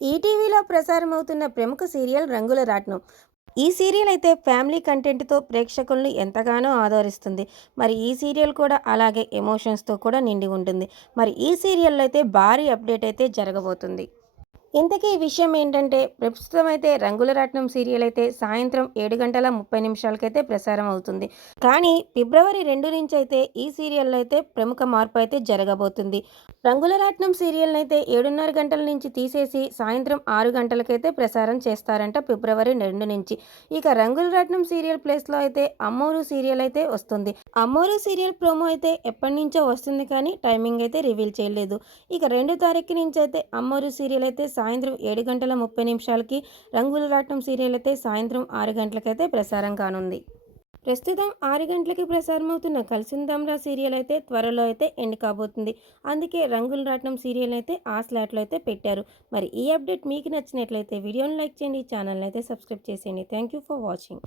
ఈటీవీలో ప్రసారం అవుతున్న ప్రముఖ సీరియల్ రంగుల రాట్నం. ఈ సీరియల్ అయితే ఫ్యామిలీ కంటెంట్తో ప్రేక్షకులను ఎంతగానో ఆదరిస్తుంది. మరి ఈ సీరియల్ కూడా అలాగే ఎమోషన్స్తో కూడా నిండి ఉంటుంది. మరి ఈ సీరియల్లో అయితే భారీ అప్డేట్ అయితే జరగబోతుంది. ఇంతకీ ఈ విషయం ఏంటంటే ప్రస్తుతం అయితే రంగుల రాట్నం సీరియల్ అయితే సాయంత్రం ఏడు గంటల ముప్పై నిమిషాలకైతే ప్రసారం అవుతుంది. కానీ ఫిబ్రవరి రెండు నుంచి అయితే ఈ సీరియల్లో అయితే ప్రముఖ మార్పు అయితే జరగబోతుంది. రంగుల రాట్నం సీరియల్ అయితే ఏడున్నర గంటల నుంచి తీసేసి సాయంత్రం ఆరు గంటలకైతే ప్రసారం చేస్తారంట ఫిబ్రవరి రెండు నుంచి. ఇక రంగుల రాట్నం సీరియల్ ప్లేస్లో అయితే అమ్మోరు సీరియల్ అయితే వస్తుంది. అమ్మోరు సీరియల్ ప్రోమో అయితే ఎప్పటి నుంచో వస్తుంది కానీ టైమింగ్ అయితే రివీల్ చేయలేదు. ఇక రెండు తారీఖు నుంచి అయితే అమ్మోరు సీరియల్ అయితే సాయంత్రం ఏడు గంటల ముప్పై నిమిషాలకి రంగుల రాట్నం సీరియల్ అయితే సాయంత్రం ఆరు గంటలకైతే ప్రసారం కానుంది. ప్రస్తుతం ఆరు గంటలకి ప్రసారం అవుతున్న సీరియల్ అయితే త్వరలో అయితే ఎండ్ కాబోతుంది. అందుకే రంగుల రాట్నం సీరియల్ అయితే ఆ స్లాట్లో అయితే పెట్టారు. మరి ఈ అప్డేట్ మీకు నచ్చినట్లయితే వీడియోని లైక్ చేయండి ఛానల్ని అయితే సబ్స్క్రైబ్ చేసేయండి. Thank you for watching.